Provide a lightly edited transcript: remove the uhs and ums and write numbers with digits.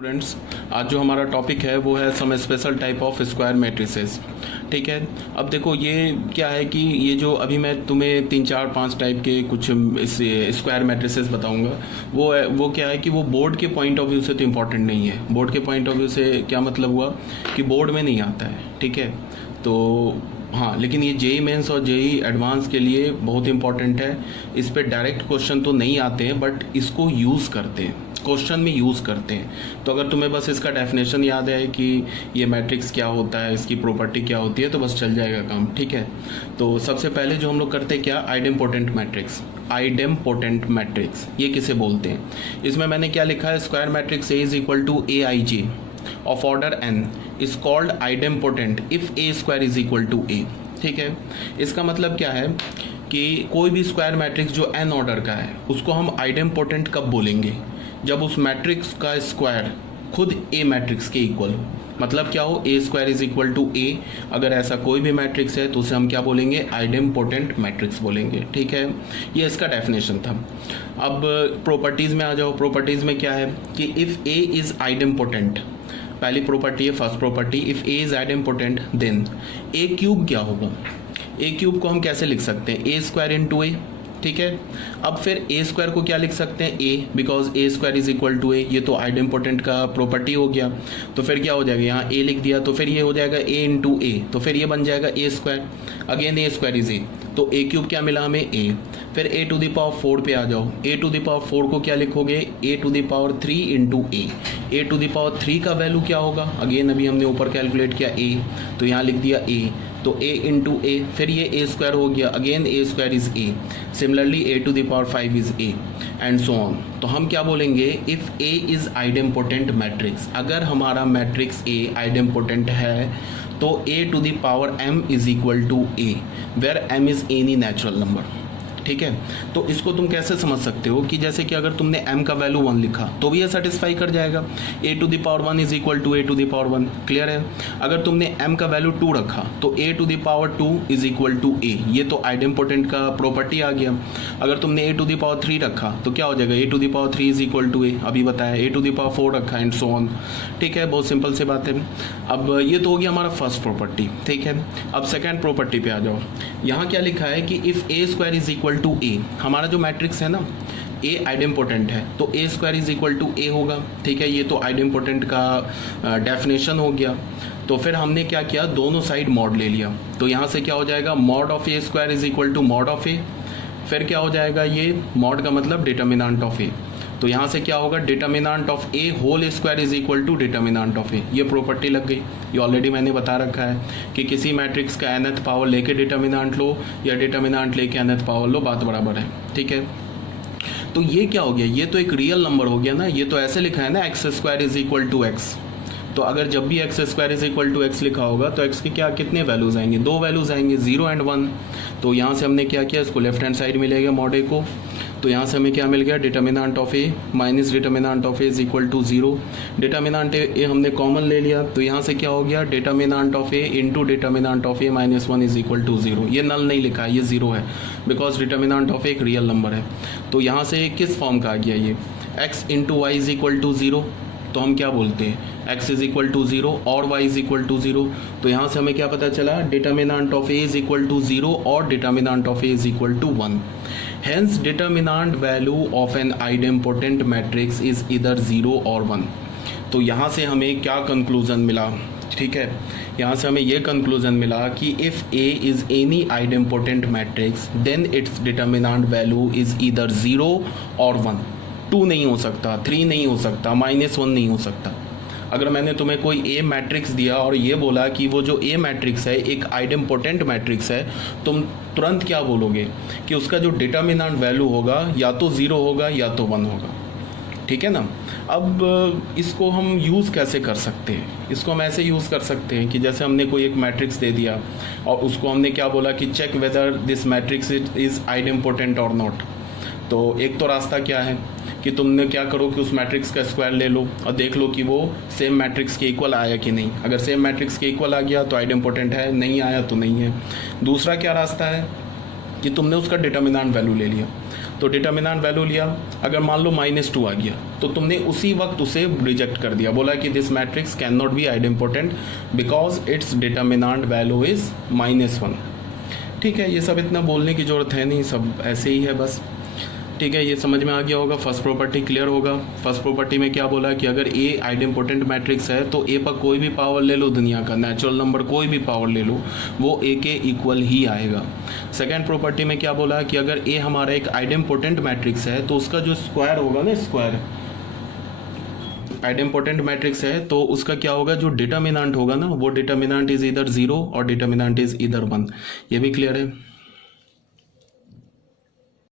Students, आज जो हमारा टॉपिक है वो है some special type of square matrices. ठीक है, अब देखो ये क्या है कि ये जो अभी मैं तुम्हें 3 4 5 टाइप के कुछ स्क्वायर मैट्रिसेस बताऊंगा, वो क्या है कि वो बोर्ड के पॉइंट ऑफ व्यू से तो इम्पोर्टेंट नहीं है। बोर्ड के पॉइंट ऑफ व्यू से क्या मतलब हुआ कि बोर्ड में नहीं आता है। ठीक है, तो हाँ, लेकिन ये जेई मेंस और जेई एडवांस के लिए बहुत इंपॉर्टेंट है। इस पे डायरेक्ट क्वेश्चन तो नहीं आते हैं, बट इसको यूज़ करते हैं, क्वेश्चन में यूज़ करते हैं। तो अगर तुम्हें बस इसका डेफिनेशन याद है कि ये मैट्रिक्स क्या होता है, इसकी प्रॉपर्टी क्या होती है, तो बस चल जाएगा काम। ठीक है, तो सबसे पहले जो हम लोग करते हैं क्या, आइडेम्पोटेंट मैट्रिक्स। आइडेम्पोटेंट मैट्रिक्स ये किसे बोलते हैं? इसमें मैंने क्या लिखा है, square matrix A is equal to A I J of order n is called idempotent if a square is equal to a। ठीक है, इसका मतलब क्या है कि कोई भी स्क्वायर मैट्रिक्स जो n ऑर्डर का है उसको हम आइडेम्पोटेंट कब बोलेंगे? जब उस मैट्रिक्स का स्क्वायर खुद a मैट्रिक्स के इक्वल हो। मतलब क्या हो, a square is equal to a। अगर ऐसा कोई भी मैट्रिक्स है तो उसे हम क्या बोलेंगे, आइडेम्पोटेंट मैट्रिक्स बोलेंगे। ठीक है, ये इसका डेफिनेशन था। अब प्रॉपर्टीज़ में आ जाओ। प्रॉपर्टीज़ में क्या है कि इफ़ a इज़ आइडेम्पोटेंट, पहली प्रॉपर्टी है first property, if A is idempotent then A cube क्या होगा? ए क्यूब को हम कैसे लिख सकते हैं, ए स्क्वायर इंटू ए। ठीक है, अब फिर ए स्क्वायर को क्या लिख सकते हैं, A, because A square is equal to A. ये तो आइडेम्पोटेंट का प्रॉपर्टी हो गया। तो फिर क्या हो जाएगा, यहाँ ए लिख दिया तो फिर ये हो जाएगा ए इंटू ए, तो फिर ये बन जाएगा A square. Again A square is A, तो ए क्यूब क्या मिला हमें, ए। फिर ए टू द पावर 4 पे आ जाओ। ए टू द पावर 4 को क्या लिखोगे, A to the power 3 into A. A to the power 3 का वैल्यू क्या होगा, अगेन अभी हमने ऊपर कैलकुलेट किया ए, तो यहाँ लिख दिया ए, तो ए इंटू ए, फिर ये ए स्क्वायर हो गया, again A square is A. Similarly A to the power 5 is A and so on. तो हम क्या बोलेंगे, if A is idempotent matrix, अगर हमारा मैट्रिक्स ए आइडेम्पोटेंट है तो A to the power m is equal to A, where m is any natural number. ठीक है, तो इसको तुम कैसे समझ सकते हो कि जैसे कि अगर तुमने m का वैल्यू 1 लिखा तो भी ये सेटिस्फाई कर जाएगा, a to the power 1 is equal to a to the power 1। Clear है? अगर तुमने m का वैल्यू 2 रखा तो a to the power 2 is equal to a, ये तो आइडेम्पोटेंट का प्रॉपर्टी आ गया। अगर तुमने a टू द पावर 3 रखा तो क्या हो जाएगा, a to the power 3 is equal to a, अभी बताया। a टू द पावर 4 रखा एंड सो ऑन। ठीक है, बहुत सिंपल सी बात है। अब ये तो हो गया हमारा फर्स्ट प्रॉपर्टी। ठीक है, अब सेकेंड प्रॉपर्टी पे आ जाओ। यहाँ क्या लिखा है कि if a square is equal to a, हमारा जो मैट्रिक्स है ना, ए आइडेम्पोटेंट है तो ए स्क्वायर इज इक्वल टू ए होगा। ठीक है, ये तो आइडेम्पोटेंट का डेफिनेशन हो गया। तो फिर हमने क्या किया, दोनों साइड मॉड ले लिया। तो यहाँ से क्या हो जाएगा, mod of A square is equal to mod of A. फिर क्या हो जाएगा, ये मॉड का मतलब डिटर्मिनेंट ऑफ ए। तो यहाँ से क्या होगा, determinant of A whole square is equal to determinant of A. ये प्रॉपर्टी लग गई। ये ऑलरेडी मैंने बता रखा है कि किसी मैट्रिक्स का nth पावर लेके डिटर्मिनेंट लो या डिटर्मिनेंट लेके nth पावर लो, बात बराबर है। ठीक है, तो ये क्या हो गया, ये तो एक रियल नंबर हो गया ना। ये तो ऐसे लिखा है ना, X square is equal to X. तो अगर जब भी X square is equal to X लिखा होगा तो एक्स के क्या कितने वैल्यूज आएंगे, 2 वैल्यूज आएंगे, 0 एंड 1। तो यहाँ से हमने क्या किया, इसको लेफ्ट हैंड साइड मिलेगा मॉड ए को। तो यहाँ से हमें क्या मिल गया, determinant of A minus determinant of A is equal to 0। Determinant A हमने कॉमन ले लिया, तो यहाँ से क्या हो गया, determinant of A into determinant of A minus 1 is equal to 0। ये नल नहीं लिखा है, ये 0 है, बिकॉज डिटर्मिनेंट ऑफ ए एक रियल नंबर है। तो यहाँ से किस फॉर्म का आ गया, ये X into Y is equal to 0। तो हम क्या बोलते हैं, x इज इक्वल टू 0 और y इज इक्वल टू 0। तो यहाँ से हमें क्या पता चला, determinant of a is equal to 0 और determinant of a is equal to 1। Hence determinant value of an idempotent matrix is either 0 और 1। तो यहाँ से हमें क्या कंक्लूजन मिला, ठीक है, यहाँ से हमें ये कंक्लूजन मिला कि if a is any idempotent matrix then its determinant value is either 0 और 1। 2 नहीं हो सकता, 3 नहीं हो सकता, -1 नहीं हो सकता। अगर मैंने तुम्हें कोई ए मैट्रिक्स दिया और ये बोला कि वो जो ए मैट्रिक्स है एक आइडेम्पोटेंट मैट्रिक्स है, तुम तुरंत क्या बोलोगे कि उसका जो डिटर्मिनेंट वैल्यू होगा या तो 0 होगा या तो 1 होगा। ठीक है ना? अब इसको हम यूज़ कैसे कर सकते हैं, इसको हम ऐसे यूज़ कर सकते हैं कि जैसे हमने कोई एक मैट्रिक्स दे दिया और उसको हमने क्या बोला कि check whether this matrix is idempotent और नॉट। तो एक तो रास्ता क्या है कि तुमने क्या करो कि उस मैट्रिक्स का स्क्वायर ले लो और देख लो कि वो सेम मैट्रिक्स के इक्वल आया कि नहीं। अगर सेम मैट्रिक्स के इक्वल आ गया तो आइडेम्पोटेंट है, नहीं आया तो नहीं है। दूसरा क्या रास्ता है कि तुमने उसका डिटर्मिनेंट वैल्यू ले लिया। तो डिटर्मिनेंट वैल्यू लिया, अगर मान लो -2 आ गया तो तुमने उसी वक्त उसे रिजेक्ट कर दिया, बोला कि this matrix can not be idempotent because it's determinant value is -1। ठीक है, ये सब इतना बोलने की जरूरत है नहीं, सब ऐसे ही है बस। ठीक है, ये समझ में आ गया होगा। फर्स्ट प्रॉपर्टी क्लियर होगा। फर्स्ट प्रॉपर्टी में क्या बोला कि अगर ए आइडेम्पोटेंट मैट्रिक्स है तो ए पर कोई भी पावर ले लो, दुनिया का नेचुरल नंबर कोई भी पावर ले लो, वो ए के इक्वल ही आएगा। सेकेंड प्रॉपर्टी में क्या बोला कि अगर ए हमारा एक आइडेम्पोटेंट मैट्रिक्स है तो उसका जो स्क्वायर होगा ना, स्क्वायर आइडेम्पोटेंट मैट्रिक्स है तो उसका क्या होगा, जो डिटर्मिनेंट होगा ना, वो डिटर्मिनेंट इज इधर 0 और डिटर्मिनेंट इज इधर 1। ये भी क्लियर है।